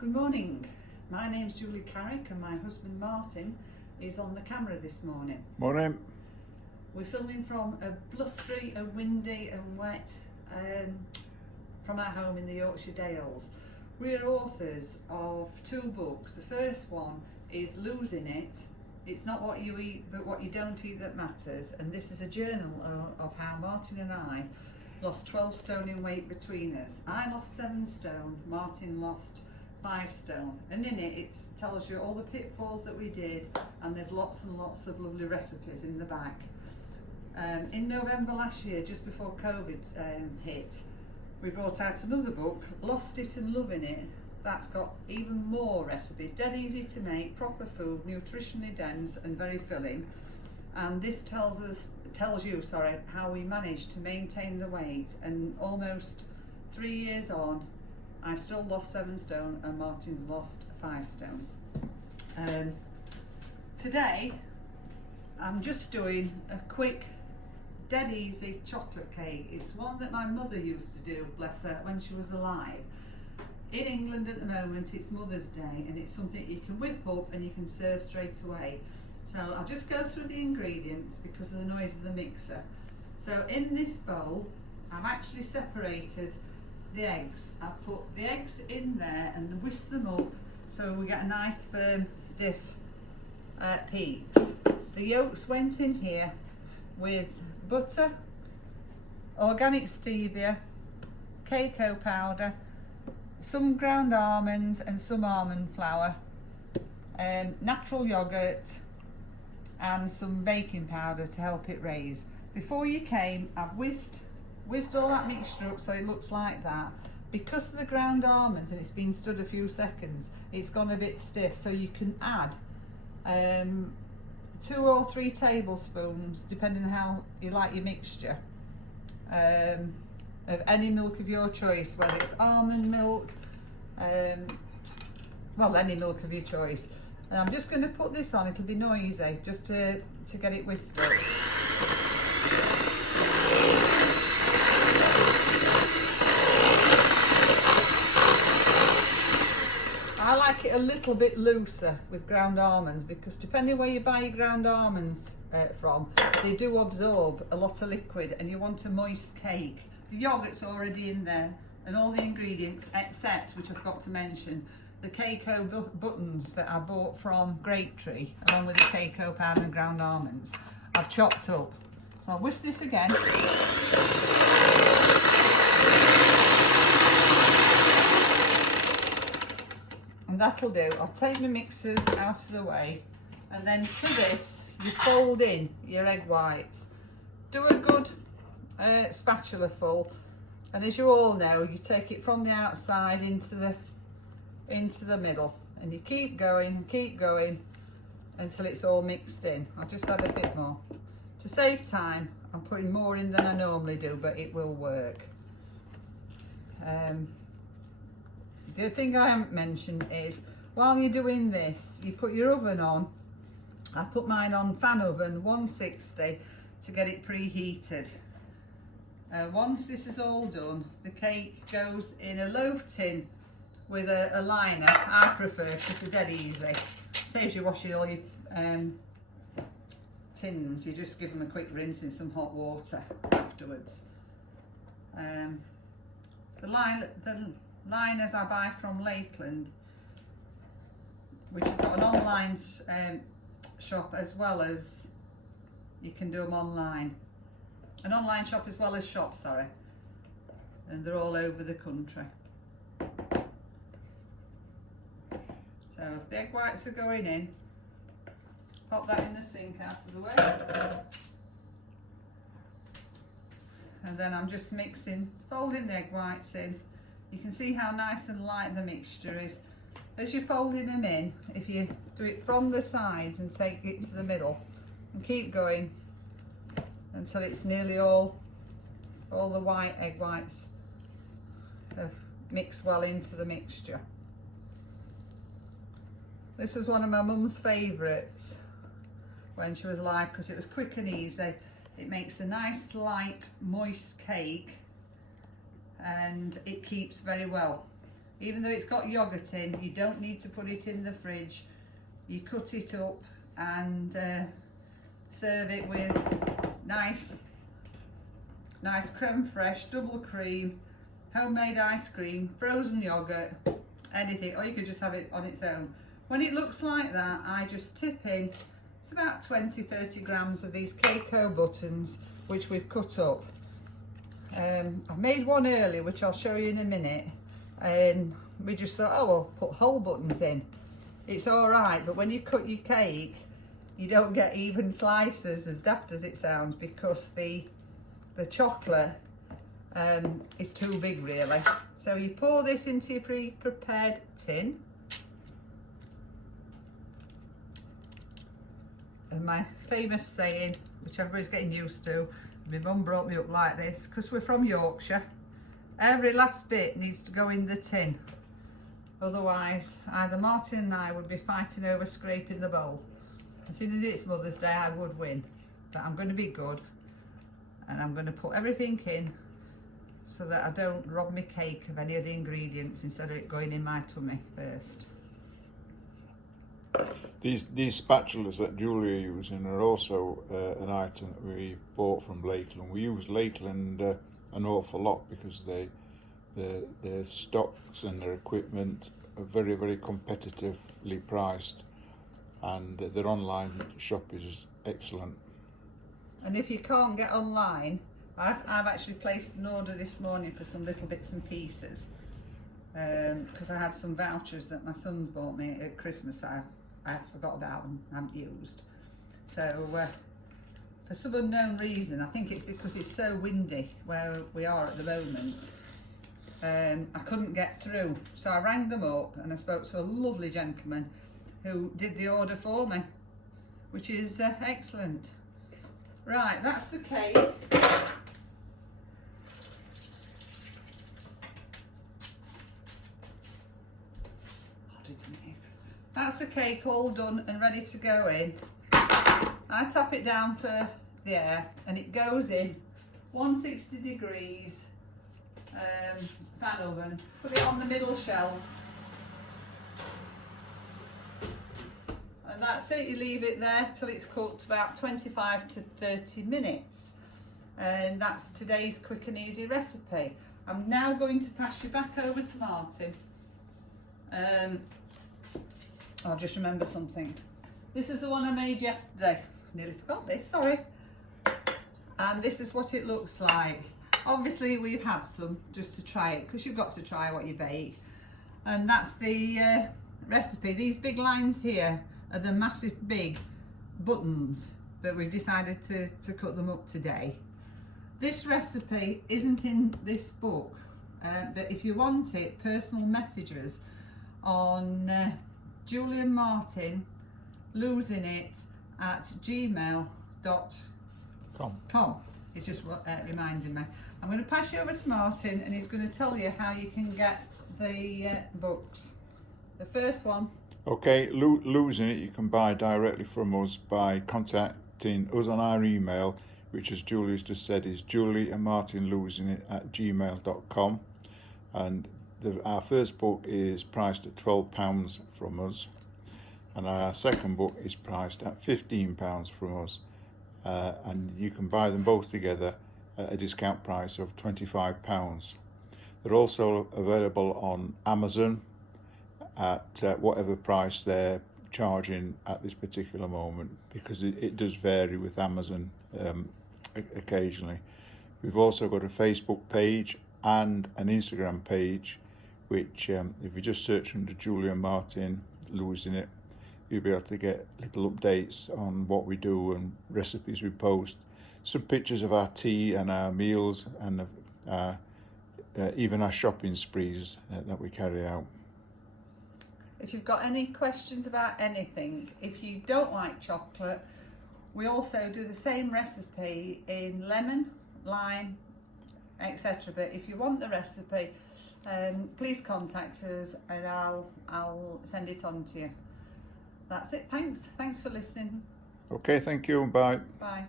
Good morning, my name's Julie Carrick and my husband Martin is on the camera this morning. Morning. We're filming from a blustery and windy and wet from our home in the Yorkshire Dales. We're authors of two books. The first one is Losing It. It's not what you eat but what you don't eat that matters, and this is a journal of how Martin and I lost 12 stone in weight between us. I lost 7 stone, Martin lost 5 stone, and in it tells you all the pitfalls that we did, and there's lots and lots of lovely recipes in the back. In November last year, just before COVID hit, we brought out another book, Lost It and Loving It. That's got even more recipes, dead easy to make, proper food, nutritionally dense and very filling. And this tells you how we managed to maintain the weight, and almost 3 years on I've still lost 7 stone and Martin's lost 5 stone. Today I'm just doing a quick dead easy chocolate cake. It's one that my mother used to do, bless her, when she was alive. In England at the moment it's Mother's Day, and it's something you can whip up and you can serve straight away. So I'll just go through the ingredients because of the noise of the mixer. So in this bowl I've actually separated the eggs. I've put the eggs in there and whisked them up so we get a nice firm stiff peaks. The yolks went in here with butter, organic stevia, cacao powder, some ground almonds and some almond flour, natural yogurt and some baking powder to help it raise. Before you came, I've whisked all that mixture up so it looks like that. Because of the ground almonds and it's been stood a few seconds, it's gone a bit stiff, so you can add 2 or 3 tablespoons, depending on how you like your mixture, of any milk of your choice, whether it's almond milk, well, any milk of your choice. And I'm just going to put this on, it'll be noisy, just to get it whisked up. I like it a little bit looser with ground almonds, because depending where you buy your ground almonds from, they do absorb a lot of liquid and you want a moist cake. The yogurt's already in there and all the ingredients, except, which I forgot to mention, the cacao buttons that I bought from Grape Tree, along with the cacao powder and ground almonds, I've chopped up. So I'll whisk this again. And that'll do. I'll take my mixers out of the way, and then to this you fold in your egg whites. Do a good spatula full, and as you all know, you take it from the outside into the middle, and you keep going until it's all mixed in. I'll just add a bit more. To save time, I'm putting more in than I normally do, but it will work. The other thing I haven't mentioned is, while you're doing this, you put your oven on. I put mine on fan oven 160 to get it preheated. Once this is all done, the cake goes in a loaf tin with a liner. I prefer, because it's dead easy. Saves you washing all your tins. You just give them a quick rinse in some hot water afterwards. The liners I buy from Lakeland, which have got an online shop, as well as you can do them online. An online shop as well as shop, sorry. And they're all over the country. So if the egg whites are going in, pop that in the sink out of the way. And then I'm just mixing, folding the egg whites in. You can see how nice and light the mixture is. As you're folding them in, if you do it from the sides and take it to the middle, and keep going until it's nearly all the white egg whites have mixed well into the mixture. This was one of my mum's favourites when she was alive, because it was quick and easy. It makes a nice light moist cake and it keeps very well. Even though it's got yoghurt in, you don't need to put it in the fridge. You cut it up and serve it with nice creme fraiche, double cream, homemade ice cream, frozen yoghurt, anything, or you could just have it on its own. When it looks like that, I just tip in, it's about 20-30 grams of these Keiko buttons, which we've cut up. I've made one earlier, which I'll show you in a minute, and we just thought, oh, we'll put whole buttons in. It's all right, but when you cut your cake, you don't get even slices, as daft as it sounds, because the chocolate is too big, really. So you pour this into your pre-prepared tin. And my famous saying, which everybody's getting used to, my mum brought me up like this, because we're from Yorkshire, every last bit needs to go in the tin. Otherwise, either Martin and I would be fighting over scraping the bowl. As soon as it's Mother's Day, I would win. But I'm going to be good. And I'm going to put everything in so that I don't rob my cake of any of the ingredients instead of it going in my tummy first. These spatulas that Julia is using are also an item that we bought from Lakeland. We use Lakeland an awful lot because their stocks and their equipment are very, very competitively priced, and their online shop is excellent. And if you can't get online, I've actually placed an order this morning for some little bits and pieces, because I had some vouchers that my son's bought me at Christmas that I forgot about and haven't used. So for some unknown reason, I think it's because it's so windy where we are at the moment, I couldn't get through. So I rang them up and I spoke to a lovely gentleman who did the order for me, which is excellent. Right, that's the cake. That's the cake all done and ready to go in. I tap it down for the air and it goes in 160 degrees fan oven. Put it on the middle shelf. And that's it, you leave it there till it's cooked about 25 to 30 minutes. And that's today's quick and easy recipe. I'm now going to pass you back over to Martin. I'll just remember something. This is the one I made yesterday. Nearly forgot this, sorry. And this is what it looks like. Obviously we've had some just to try it, because you've got to try what you bake. And that's the recipe. These big lines here are the massive big buttons that we've decided to cut them up today. This recipe isn't in this book, but if you want it, personal messages on Julian Martin losing it at gmail.com. It's just reminding me. I'm going to pass you over to Martin and he's going to tell you how you can get the books. The first one. Okay, Losing It you can buy directly from us by contacting us on our email, which, as Julia's just said, is julieandmartinlosingit@gmail.com. And our first book is priced at £12 from us, and our second book is priced at £15 from us, and you can buy them both together at a discount price of £25. They're also available on Amazon at whatever price they're charging at this particular moment, because it does vary with Amazon occasionally. We've also got a Facebook page and an Instagram page, which if you just search under Julian Martin Losing It, you'll be able to get little updates on what we do and recipes we post, some pictures of our tea and our meals, and even our shopping sprees that we carry out. If you've got any questions about anything, if you don't like chocolate, we also do the same recipe in lemon, lime, etc. But if you want the recipe, please contact us and I'll send it on to you. That's it. Thanks for listening. Okay, thank you. Bye. Bye.